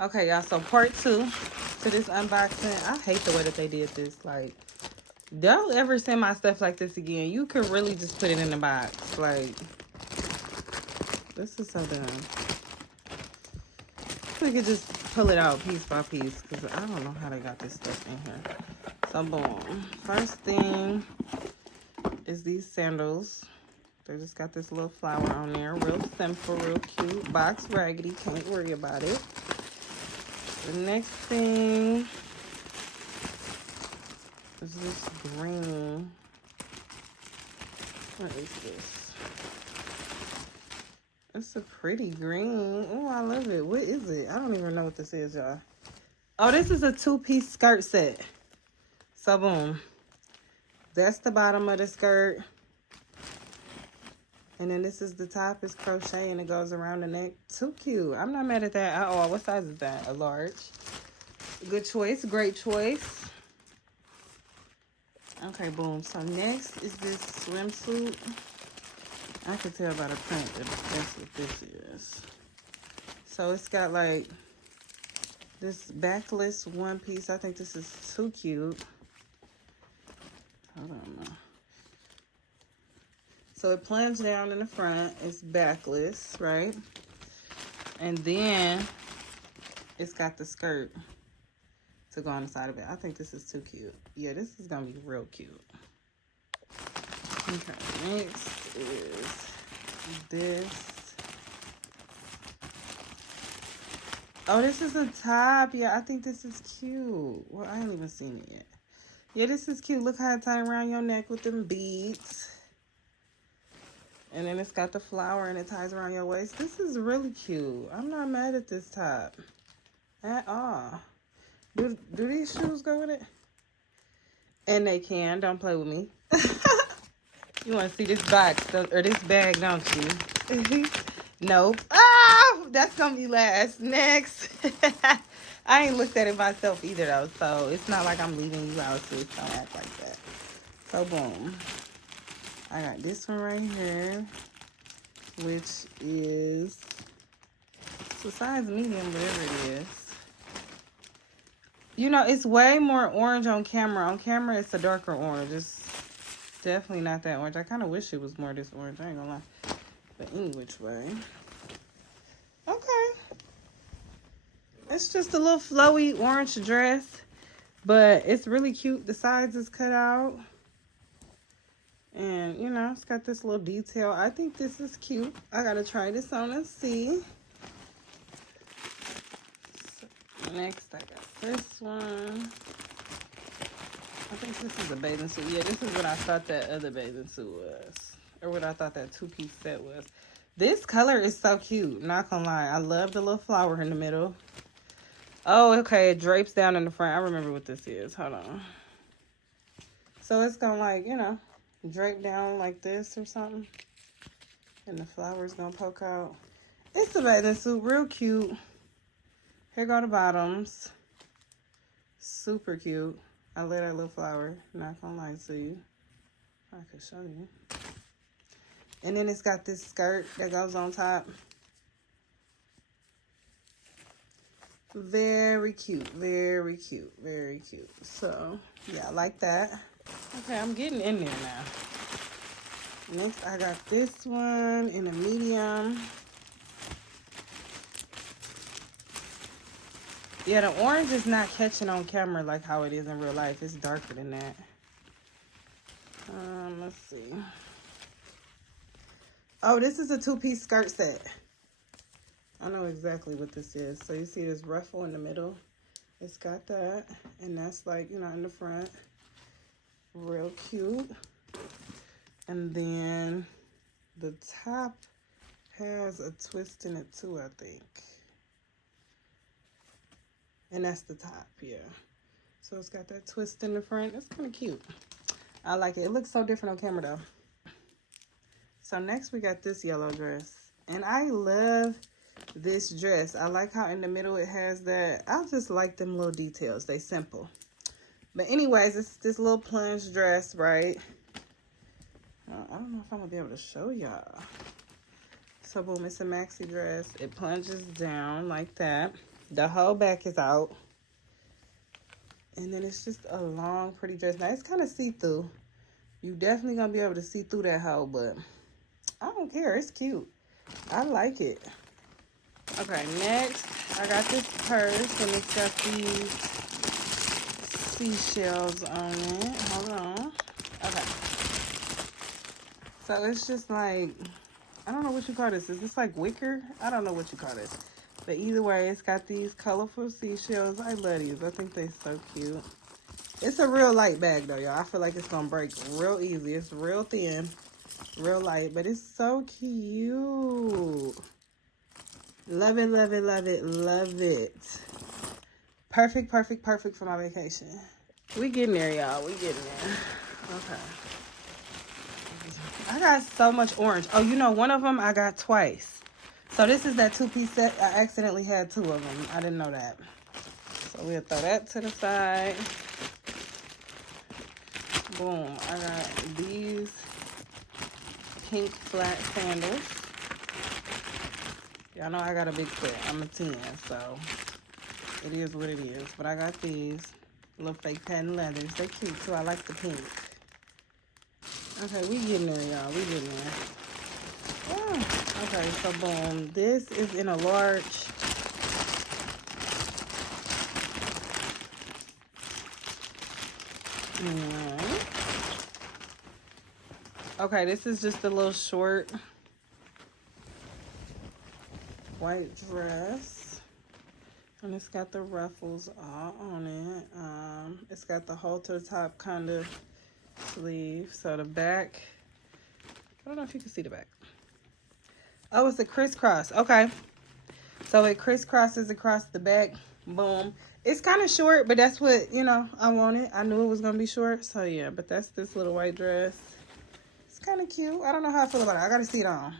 Okay, y'all, so part 2 to this unboxing. I hate the way that they did this. Like, don't ever send my stuff like this again. You could really just put it in the box. Like, this is so dumb. We could just pull it out piece by piece because I don't know how they got this stuff in here. So, boom. First thing is these sandals. They just got this little flower on there. Real simple, real cute. Box raggedy. Can't worry about it. The next thing is this green. What is this? It's a pretty green. Oh, I love it. What is it? I don't even know what this is, y'all. Oh, this is a 2-piece skirt set. So, boom. That's the bottom of the skirt. And then this is the top. It's crochet and it goes around the neck. Too cute. I'm not mad at that at all. What size is that? A large. Good choice. Great choice. Okay, boom. So next is this swimsuit. I can tell by the print that that's what this is. So it's got like this backless one piece. I think this is too cute. Hold on now. So it plunges down in the front. It's backless, right? And then it's got the skirt to go on the side of it. I think this is too cute. Yeah, this is gonna be real cute. Okay, next is this. Oh, this is a top. Yeah, I think this is cute. Well, I ain't even seen it yet. Yeah, this is cute. Look how it tied around your neck with them beads. And then it's got the flower and it ties around your waist. This is really cute. I'm not mad at this top at all. Do these shoes go with it? And they can. Don't play with me. You want to see this box or this bag, don't you? Nope. Oh, that's going to be last. Next. I ain't looked at it myself either, though. So it's not like I'm leaving you out, so don't act like that. So, boom. I got this one right here, which is it's a size medium, whatever it is. You know, it's way more orange on camera. On camera, it's a darker orange. It's definitely not that orange. I kind of wish it was more this orange. I ain't gonna lie. But any which way. Okay. It's just a little flowy orange dress. But it's really cute. The sides is cut out. And, you know, it's got this little detail. I think this is cute. I gotta try this on and see. So, next, I got this one. I think this is a bathing suit. Yeah, this is what I thought that other bathing suit was. Or what I thought that 2-piece set was. This color is so cute. Not gonna lie. I love the little flower in the middle. Oh, okay. It drapes down in the front. I remember what this is. Hold on. So it's gonna, like, you know, drape down like this or something. And the flower's gonna poke out. It's a bathing suit. Real cute. Here go the bottoms. Super cute. I love that little flower. Not gonna lie to you. I can show you. And then it's got this skirt that goes on top. Very cute. Very cute. Very cute. So, yeah, I like that. Okay, I'm getting in there now. Next, I got this one in a medium. Yeah, the orange is not catching on camera like how it is in real life. It's darker than that. Let's see. Oh, this is a 2-piece skirt set. I know exactly what this is. So you see this ruffle in the middle. It's got that. And that's like, you know, in the front. Real cute. And then the top has a twist in it too, I think. And that's the top, yeah. So it's got that twist in the front. It's kind of cute. I like it. It looks so different on camera, though. So next we got this yellow dress. And I love this dress. I like how in the middle it has that. I just like them little details. They simple. But anyways, it's this little plunge dress, right? I don't know if I'm going to be able to show y'all. So boom, it's a maxi dress. It plunges down like that. The whole back is out. And then it's just a long, pretty dress. Now, it's kind of see-through. You definitely going to be able to see through that hoe, but I don't care. It's cute. I like it. Okay, next, I got this purse, and it's got these seashells on it. Hold on. Okay. So, it's just like, I don't know what you call this. Is this like wicker? I don't know what you call this. But either way, it's got these colorful seashells. I love these. I think they're so cute. It's a real light bag, though, y'all. I feel like it's going to break real easy. It's real thin, real light, but it's so cute. Love it, love it, love it, love it. Perfect, perfect, perfect for my vacation. We getting there, y'all. We getting there. Okay. I got so much orange. Oh, you know, one of them I got twice. So this is that two-piece set. I accidentally had two of them. I didn't know that. So we'll throw that to the side. Boom. I got these pink flat sandals. Y'all know I got a big foot. I'm a 10, so it is what it is. But I got these little fake patent leathers. They're cute, too. I like the pink. Okay, we getting there, y'all. We getting there. Oh. Okay, so boom. This is in a large. Okay, this is just a little short white dress. And it's got the ruffles all on it. It's got the halter top kind of sleeve. So the back, I don't know if you can see the back. Oh, it's a crisscross. Okay. So it crisscrosses across the back. Boom. It's kind of short, but that's what, you know, I wanted. I knew it was going to be short. So, yeah. But that's this little white dress. It's kind of cute. I don't know how I feel about it. I got to see it on.